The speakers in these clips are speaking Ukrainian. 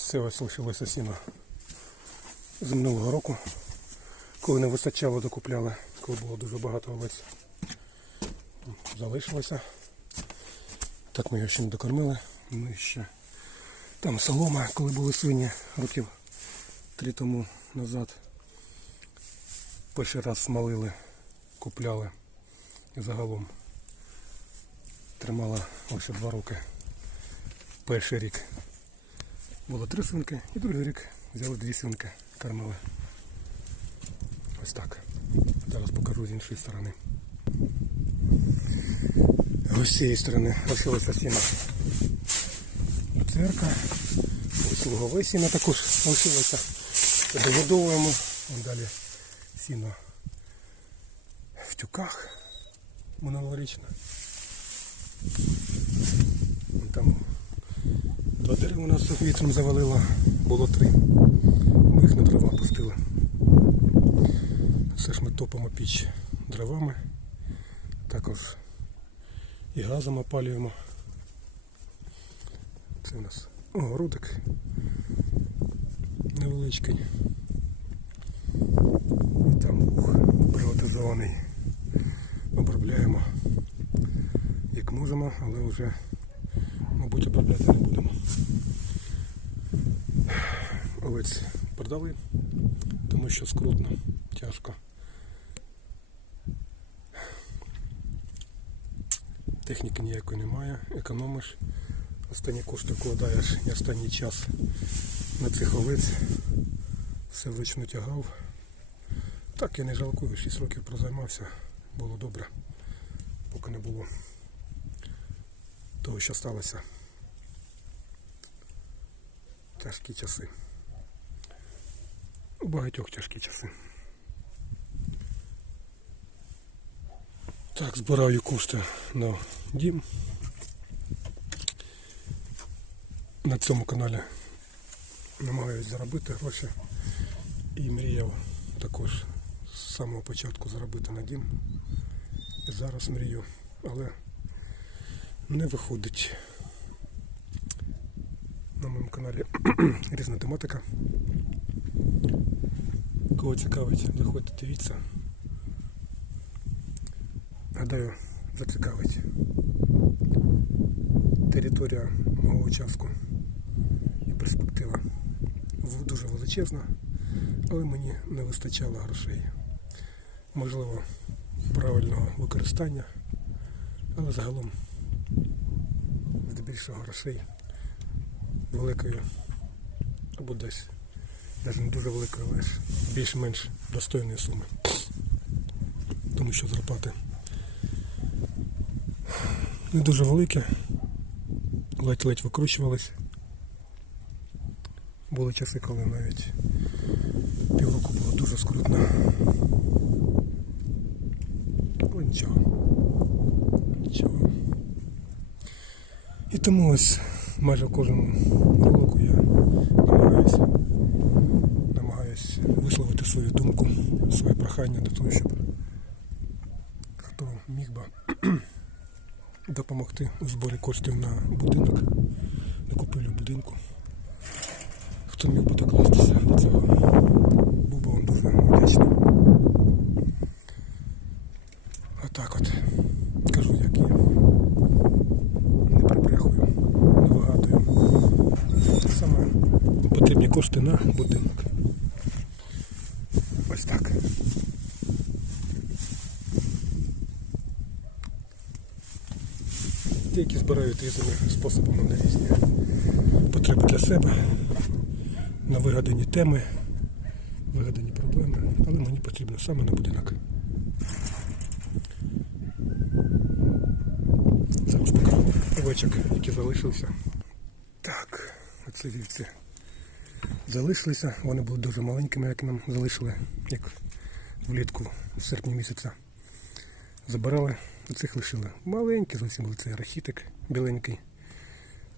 Все ось лишилося сіно з минулого року. Коли не вистачало, докупляли, коли було дуже багато овець. Залишилося. Так ми його ще не докормили. Ми ще там солома, коли були свині років три тому назад. Перший раз смалили, купляли і загалом тримала лише два роки. Перший рік було три свинки і другий рік взяли дві свинки, кормили. Ось так. Зараз покажу з іншої сторони. Ось з цієї сторони лишилося сіно. Церква. Ось лугове сіно також лишилося. Догодовуємо. Далі сіно в тюках минулорічно. Два дерева у нас вітром завалило, було три. Ми їх на дрова пустили. Все ж ми топимо піч дровами. Також і газом опалюємо. Це у нас огородик невеличкий. І там луг приватизований. Обробляємо як можемо, але вже, мабуть, обробляти не будемо. Овець продали, тому що скрутно, тяжко. Техніки ніякої немає, економиш. Останні кошти вкладаєш і останній час на цих овець. Все вручну тягав. Так я не жалкую, 6 років прозаймався, було добре, поки не було того, що сталося. Тяжкі часи. У багатьох тяжкі часи. Так, збираю кошти на дім. На цьому каналі намагаюсь заробити гроші і мріяв також з самого початку заробити на дім. І зараз мрію, але не виходить. На моєму каналі різна тематика. Кого цікавить, заходьте, дивіться. Гадаю, зацікавить. Територія мого участку і перспектива дуже величезна, але мені не вистачало грошей. Можливо, правильного використання, але загалом здебільшого грошей великої або десь навіть не дуже великої, але ж більш-менш достойної суми. Тому що зарплати не дуже великі, ледь-ледь викручувались. Були часи, коли навіть півроку було дуже скрутно. Але нічого. Нічого. І тому ось майже в кожному ролику я намагаюсь, намагаюсь висловити свою думку, своє прохання для того, щоб хто міг би допомогти у зборі коштів на будинок, на купівлю будинку. Хто міг би докластися до цього, був би вам дуже вдячний. Отак от. Кажу, як є. Не прибрехую, не вигадую. Саме потрібні кошти на будинок. Ось так. Деякі збирають різними способами на різні потреби для себе, на вигадані теми, вигадані проблеми, але мені потрібно саме на будинок. Зараз покажу овечок, які залишилися. Так, оце вівці залишилися. Вони були дуже маленькими, як нам залишили, як влітку в серпні місяця. Забирали, оцих лишили. Маленькі зовсім були цей рахітик біленький.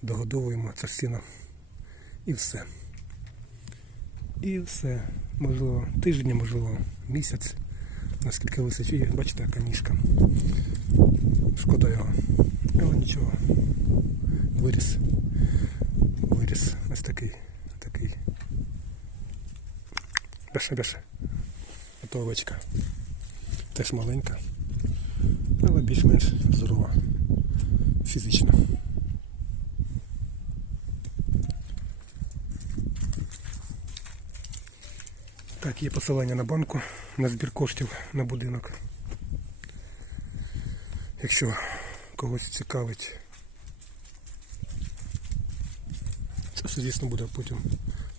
Догодовуємо це сіно. І все. І все. Можливо, тиждень, можливо, місяць. Наскільки висить. І бачите, яка ніжка. Шкода його. Але нічого. Виріс. Виріс ось такий такий. Беше, беше. Ото овечка. Теж маленька, але більш-менш здорова фізично. Так, є посилання на банку на збір коштів на будинок. Якщо когось цікавить, це все, звісно, буде потім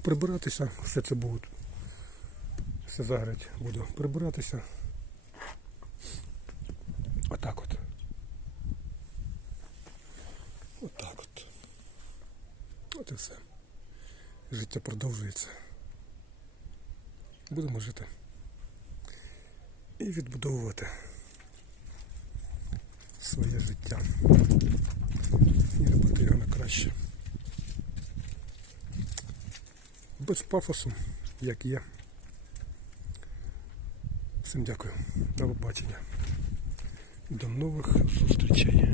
прибиратися. Все це буде. Все загорять буду прибиратися. Отак от. Отак от. От і все. Життя продовжується. Будемо жити. І відбудовувати своє життя. І робити його на краще. Без пафосу, як є. Всім дякую. До побачення. До нових зустрічей.